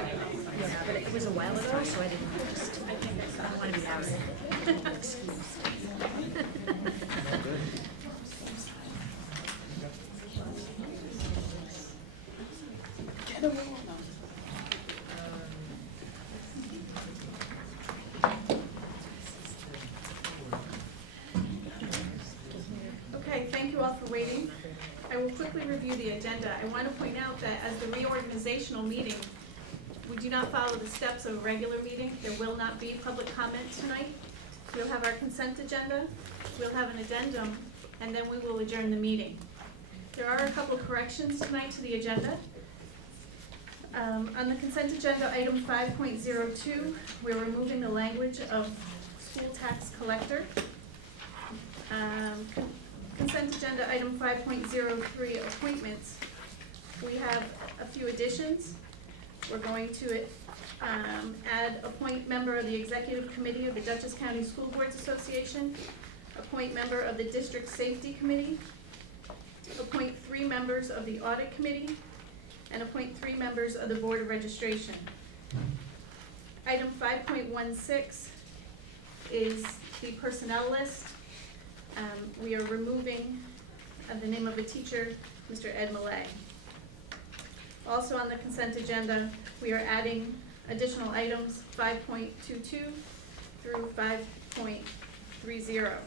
Yeah, but it was a while ago, so I didn't I don't want to be out. Excuse. Okay, thank you all for waiting. I will quickly review the agenda. I want to point out that as the reorganizational meeting, we do not follow the steps of a regular meeting. There will not be public comment tonight. We'll have our consent agenda, we'll have an addendum, and then we will adjourn the meeting. There are a couple of corrections tonight to the agenda. On the consent agenda, item 5.02, we're removing the language of school tax collector. Consent agenda, item 5.03, appointments. We have a few additions. We're going to add appoint member of the Executive Committee of the Dutchess County School Boards Association, appoint member of the District Safety Committee, appoint 3 members of the Audit Committee, and appoint 3 members of the Board of Registration. Item 5.16 is the personnel list. We are removing the name of a teacher, Mr. Ed Millay. Also on the consent agenda, we are adding additional items 5.22 through 5.30.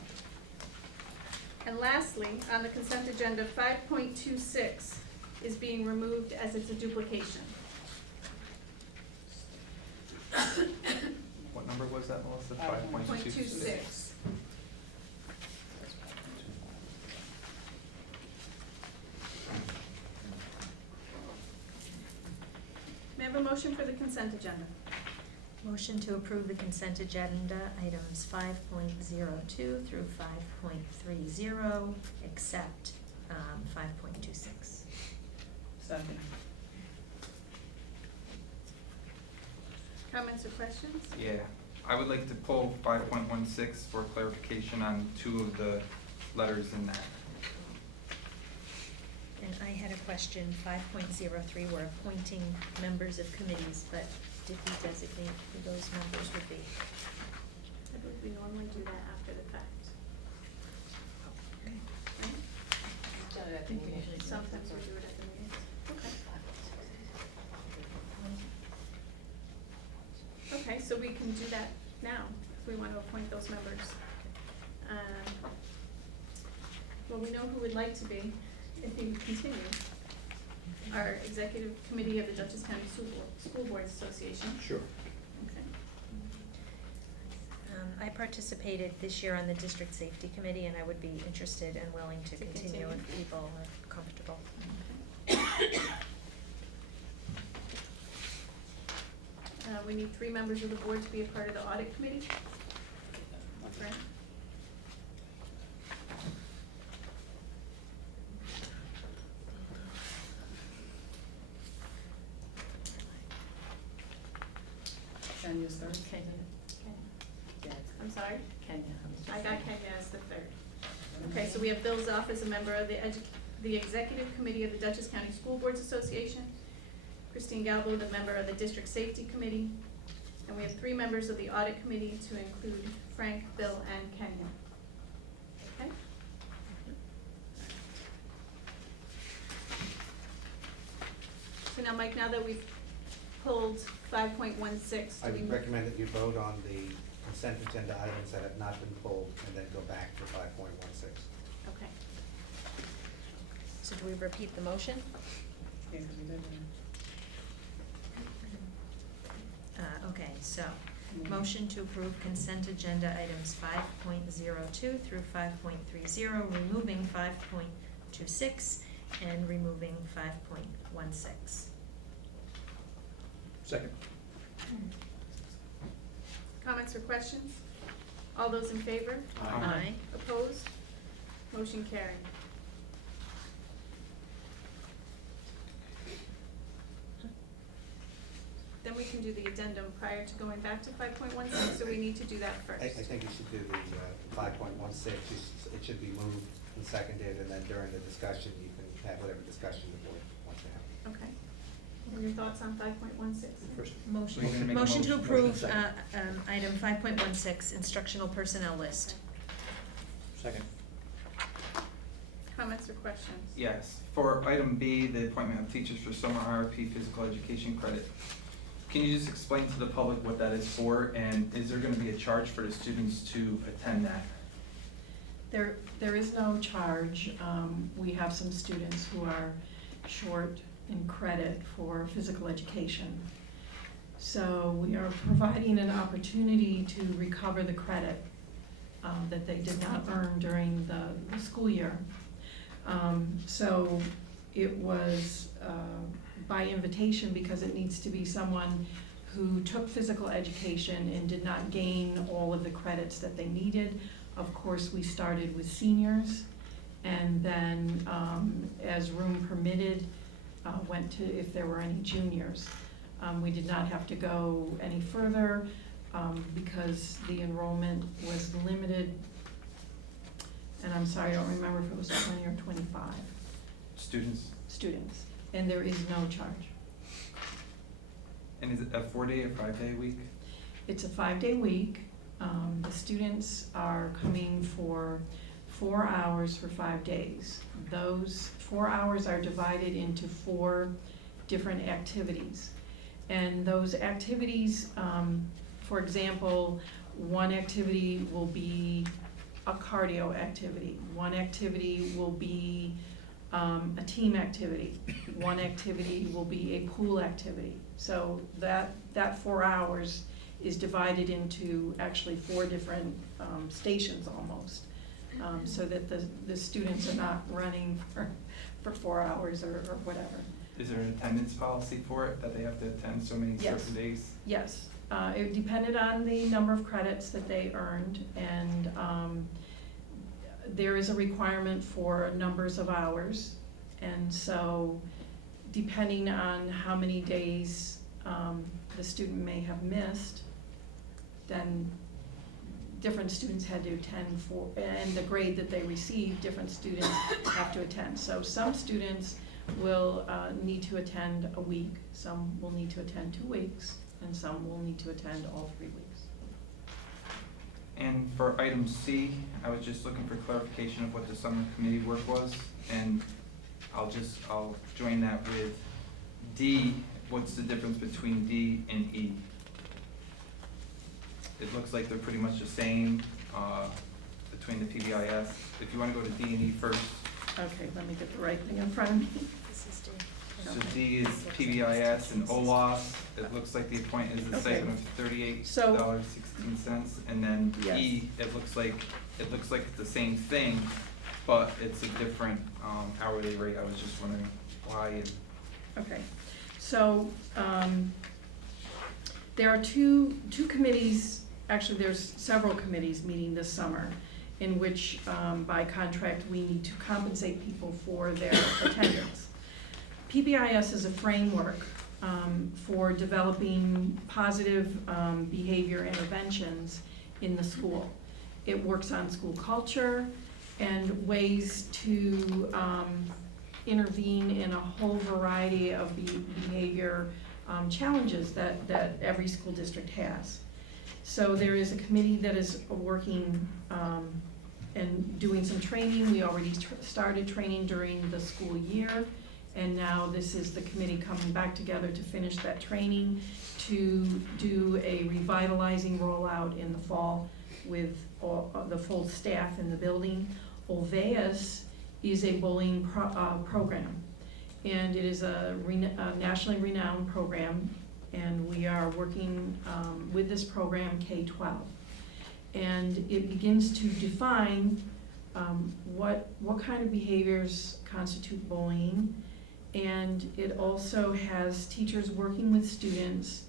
And lastly, on the consent agenda, 5.26 is being removed as it's a duplication. What number was that, Melissa? 5.26. May I have a motion for the consent agenda? Motion to approve the consent agenda, items 5.02 through 5.30, except 5.26. Second. Comments or questions? Yeah, I would like to pull 5.16 for clarification on 2 of the letters in that. And I had a question, 5.03, we're appointing members of committees, but did we designate who those members would be? I believe we normally do that after the fact. Okay. Right? I think we usually do. Sometimes we do it at the meetings. Okay. Okay, so we can do that now, if we want to appoint those members. Well, we know who would like to be, if you continue. Our Executive Committee of the Dutchess County School Boards Association. Sure. Okay. I participated this year on the District Safety Committee, and I would be interested and willing to continue if people are comfortable. We need 3 members of the board to be a part of the Audit Committee. Right. Kenya's third. Kenya. Yeah. I'm sorry? Kenya. I got Kenya as the 3rd. Okay, so we have Bill Zoff as a member of the Executive Committee of the Dutchess County School Boards Association, Christine Galbo, the member of the District Safety Committee, and we have 3 members of the Audit Committee to include Frank, Bill, and Kenya. Okay? So now, Mike, now that we've pulled 5.16, I would recommend that you vote on the consent agenda items that have not been pulled and then go back to 5.16. Okay. So do we repeat the motion? Yeah, 'cause we did. Okay, so, motion to approve consent agenda items 5.02 through 5.30, removing 5.26 and removing 5.16. Second. Comments or questions? All those in favor? Aye. Opposed? Motion carried. Then we can do the addendum prior to going back to 5.16, so we need to do that first. I think you should do the 5.16. It should be moved and seconded, and then during the discussion, you can have whatever discussion the board wants to have. Okay. And your thoughts on 5.16? First, Motion, We're gonna make a motion to motion. approve, Motion item 5.16, instructional personnel list. second. Comments or questions? Yes, for item B, the appointment of teachers for summer IRP physical education credit. Can you just explain to the public what that is for, and is there gonna be a charge for the students to attend that? There is no charge. We have some students who are short in credit for physical education. So we are providing an opportunity to recover the credit that they did not earn during the school year. So it was by invitation because it needs to be someone who took physical education and did not gain all of the credits that they needed. Of course, we started with seniors, and then as room permitted, went to if there were any juniors. We did not have to go any further because the enrollment was limited, and I'm sorry, I don't remember if it was 20 or 25 Students, students, and there is no charge. and is it a 4-day or 5-day week? It's a 5-day week. The students are coming for 4 hours for 5 days. Those 4 hours are divided into 4 different activities. And those activities, for example, one activity will be a cardio activity. One activity will be a team activity. One activity will be a pool activity. So that 4 hours is divided into actually 4 different stations almost, so that the students are not running for 4 hours or whatever. Is there an attendance policy for it, that they have to attend so many Yes. certain days? Yes, it depended on the number of credits that they earned, and there is a requirement for numbers of hours, and so depending on how many days the student may have missed, then different students had to attend for, and the grade that they received, different students have to attend. So some students will need to attend a week, some will need to attend 2 weeks, and some will need to attend all 3 weeks. And for item C, I was just looking for clarification of what the summer committee work was, and I'll join that with D. What's the difference between D and E? It looks like they're pretty much the same, between the PBIS. If you wanna go to D and E first. Okay, let me get the right thing in front of me. This is So okay. D is PBIS and OLAS. It looks like the appointment is a Okay. stipend of $38.16, and then Yes. E, it looks like it's the same thing, but it's a different hourly rate. I was just wondering why. And Okay, so there are two committees, actually there's several committees meeting this summer in which by contract we need to compensate people for their attendance. PBIS is a framework for developing positive behavior interventions in the school. It works on school culture and ways to intervene in a whole variety of behavior challenges that every school district has. So there is a committee that is working and doing some training. We already started training during the school year, and now this is the committee coming back together to finish that training, to do a revitalizing rollout in the fall with the full staff in the building. Olveus is a bullying program, and it is a nationally renowned program, and we are working with this program K-12. And it begins to define what kind of behaviors constitute bullying, and it also has teachers working with students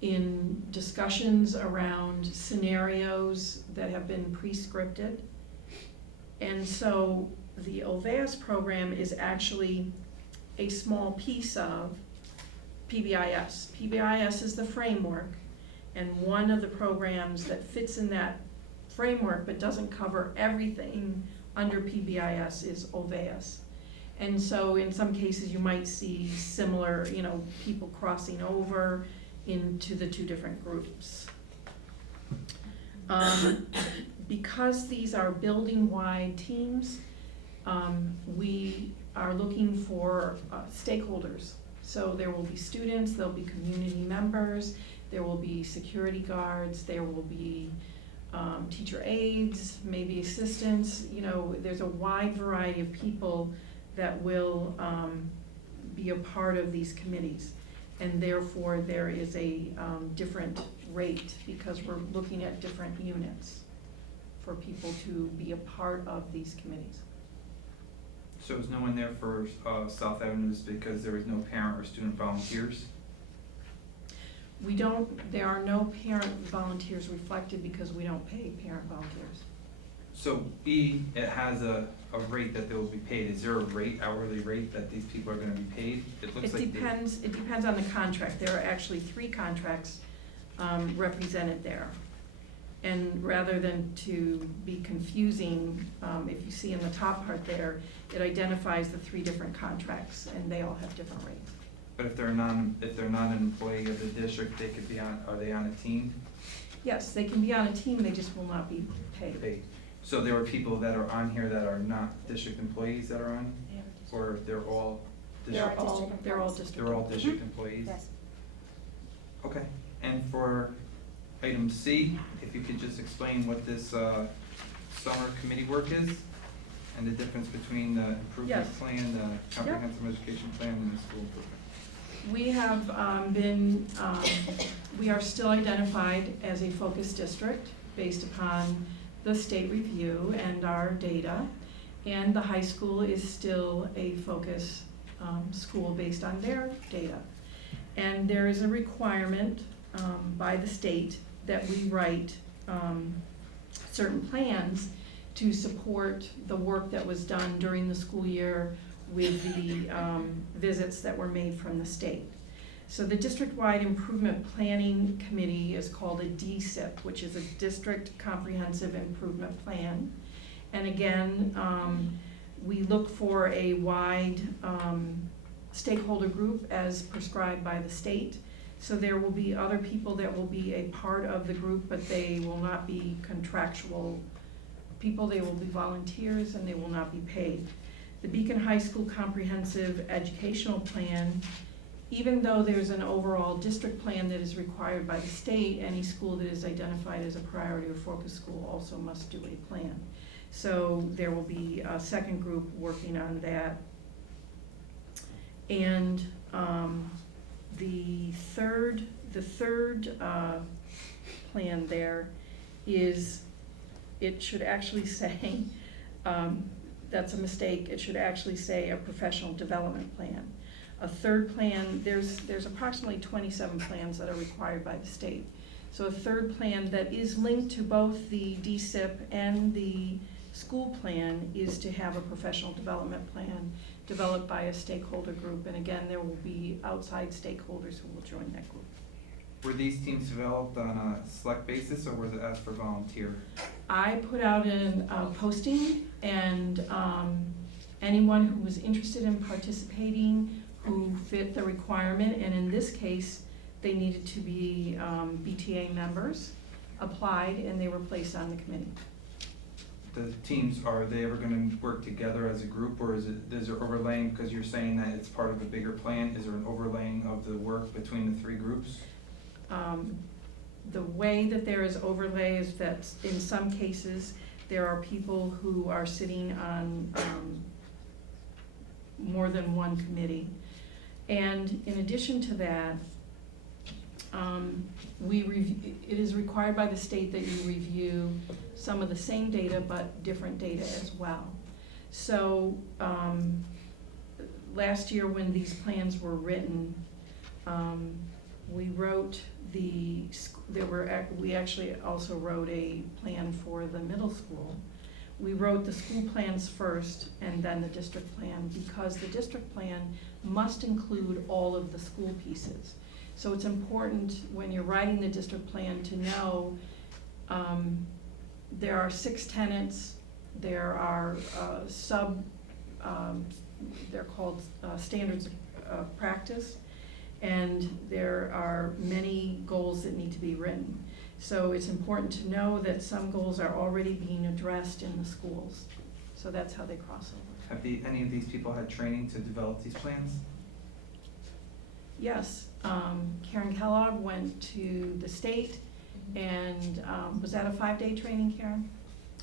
in discussions around scenarios that have been pre-scripted. And so the Olveus program is actually a small piece of PBIS. PBIS is the framework, and one of the programs that fits in that framework but doesn't cover everything under PBIS is Olveus. And so in some cases, you might see similar, people crossing over into the two different groups. Because these are building-wide teams, we are looking for stakeholders. So there will be students, there'll be community members, there will be security guards, there will be teacher aides, maybe assistants. There's a wide variety of people that will be a part of these committees. And therefore, there is a different rate because we're looking at different units for people to be a part of these committees. So is no one there for South Avenues because there was no parent or student volunteers? There are no parent volunteers reflected because we don't pay parent volunteers. So E, it has a rate that they will be paid. Is there a rate, hourly rate that these people are gonna be paid? It looks like It depends on the contract. There are actually 3 contracts represented there. And rather than to be confusing, if you see in the top part there, it identifies the 3 different contracts and they all have different rates. But if they're not an employee of the district, they could be are they on a team? Yes, they can be on a team, they just will not be paid. So there are people that are on here that are not district employees that are on? Or they're all district? They're all district. They're all district employees? Yes. Okay, and for item C, if you could just explain what this summer committee work is and the difference between the improvement Yes. plan, the comprehensive education plan, and the school improvement. We have we are still identified as a focus district based upon the state review and our data. And the high school is still a focus school based on their data. And there is a requirement by the state that we write certain plans to support the work that was done during the school year with the visits that were made from the state. So the District-Wide Improvement Planning Committee is called a DSIP, which is a District Comprehensive Improvement Plan. And again, we look for a wide stakeholder group as prescribed by the state. So there will be other people that will be a part of the group, but they will not be contractual people. They will be volunteers and they will not be paid. The Beacon High School Comprehensive Educational Plan, even though there's an overall district plan that is required by the state, any school that is identified as a priority or focus school also must do a plan. So there will be a second group working on that. And the third plan there is, it should actually say, that's a mistake, it should actually say a professional development plan. A third plan, there's approximately 27 plans that are required by the state. So a third plan that is linked to both the DSIP and the school plan is to have a professional development plan developed by a stakeholder group. And again, there will be outside stakeholders who will join that group. Were these teams developed on a select basis or was it asked for volunteer? I put out a posting, and anyone who was interested in participating, who fit the requirement, and in this case, they needed to be BTA members, applied, and they were placed on the committee. The teams, are they ever going to work together as a group, or is there overlaying, because you're saying that it's part of a bigger plan? Is there an overlaying of the work between the 3 groups? The way that there is overlay is that in some cases, there are people who are sitting on more than one committee. And in addition to that, it is required by the state that you review some of the same data but different data as well. So last year when these plans were written, we wrote we actually also wrote a plan for the middle school. We wrote the school plans first and then the district plan, because the district plan must include all of the school pieces. So it's important when you're writing the district plan to know there are 6 tenants, there are they're called standards of practice, and there are many goals that need to be written. So it's important to know that some goals are already being addressed in the schools. So that's how they cross over. Have any of these people had training to develop these plans? Yes, Karen Kellogg went to the state, and was that a 5-day training, Karen?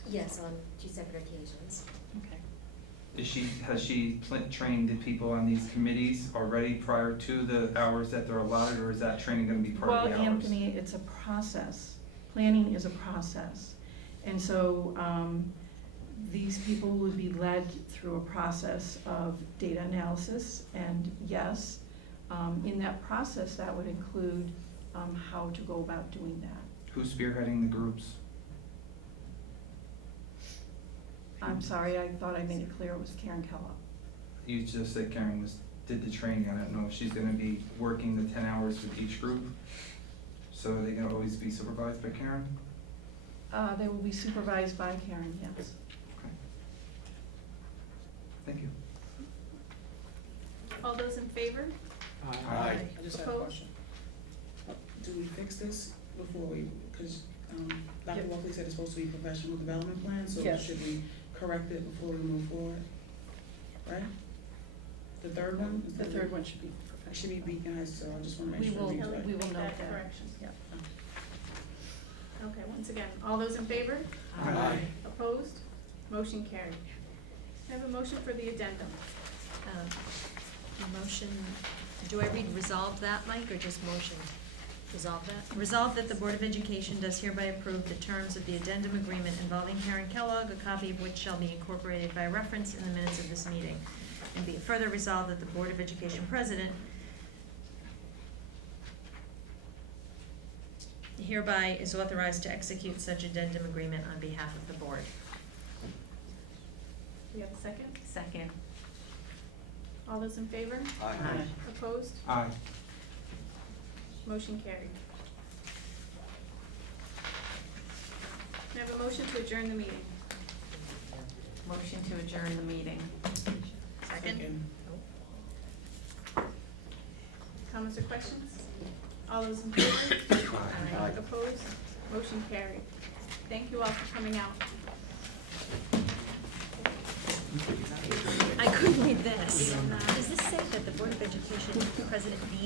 Yes, on 2 separate occasions. Okay. Has she trained the people on these committees already prior to the hours that they're allotted, or is that training gonna be part of the hours? Well, Anthony, it's a process. Planning is a process. And so, these people would be led through a process of data analysis, and yes, in that process, that would include, how to go about doing that. Who's spearheading the groups? I'm sorry, I thought I made it clear it was Karen Kellogg. You just said Karen did the training. I don't know if she's gonna be working the 10 hours with each group. So are they gonna always be supervised by Karen? They will be supervised by Karen, yes. Okay. Thank you. All those in favor? Aye. I just have a Opposed? question. Do we fix this before we, because Dr. Yep. Walkley said it's supposed to be professional development plan, so Yes. should we correct it before we move forward? Right? The third one? Is The that third one should be It should professional. be beacon, so I just wanna make We sure will- we right. we will Make note that. correction. Yeah. Okay, once again, all those in favor? Aye. Opposed? Motion carried. I have a motion for the addendum. Motion, do I read resolve that, Mike, or just motion? Resolve that? Resolve that the Board of Education does hereby approve the terms of the addendum agreement involving Karen Kellogg, a copy of which shall be incorporated by reference in the minutes of this meeting. And be it further resolved that the Board of Education President hereby is authorized to execute such addendum agreement on behalf of the board. Do we have a second? Second. All those in favor? Aye. Opposed? Aye. Motion carried. May I have a motion to adjourn the meeting? Motion to adjourn the meeting. Second. Comments or questions? All those in favor? Aye. Opposed? Motion carried. Thank you all for coming out. I couldn't read this. Does this say that the Board of Education President be